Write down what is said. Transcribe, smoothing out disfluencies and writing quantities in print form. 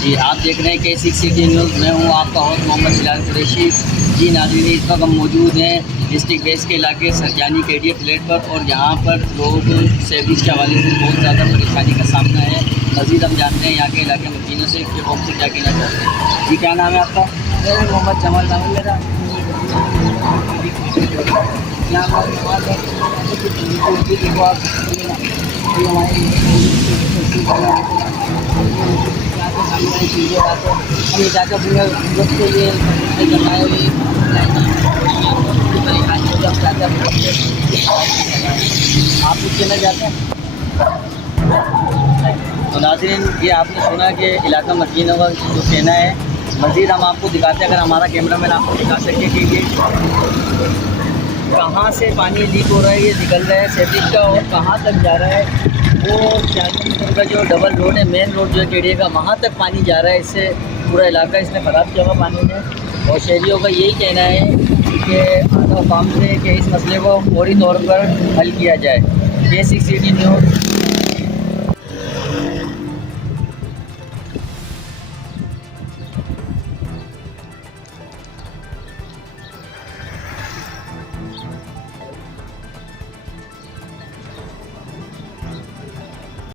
जी, आप देख रहे हैं K6 न्यूज़। मैं हूँ आपका होस्ट मोहम्मद बिलाल कुरैशी। जी नाज़रीन, इस वक्त हम मौजूद हैं डिस्ट्रिक्ट वेस्ट के इलाके सरजानी KDF फ्लैट पर, और यहाँ पर लोग सेवरेज के हवाले से बहुत ज़्यादा परेशानी का सामना है। मज़ीद हम जानते हैं यहाँ के इलाके मकीनों से कि वो क्या कहना चाहते हैं। जी, क्या नाम है आपका? मेरा मोहम्मद जमाल नाम है मेरा। हम जाकर पूरे वक्त के लिए आप कुछ कहना चाहते हैं? तो नाज़रीन, ये आपने सुना कि इलाका मकीनों का जो कहना है। मज़ीद हम आपको दिखाते हैं, अगर हमारा कैमरामैन आपको दिखा सके कि ये कहाँ से पानी लीक हो रहा है, ये निकल रहा है सेवरेज का, और कहाँ तक जा रहा है। वो 40 मीटर का जो डबल रोड है, मेन रोड जो है KDA का, वहाँ तक पानी जा रहा है। इससे पूरा इलाका इसने ख़राब किया हुआ पानी ने, और शहरियों का यही कहना है कि आधा काम से कि इस मसले को फौरी तौर पर हल किया जाए। K6 news.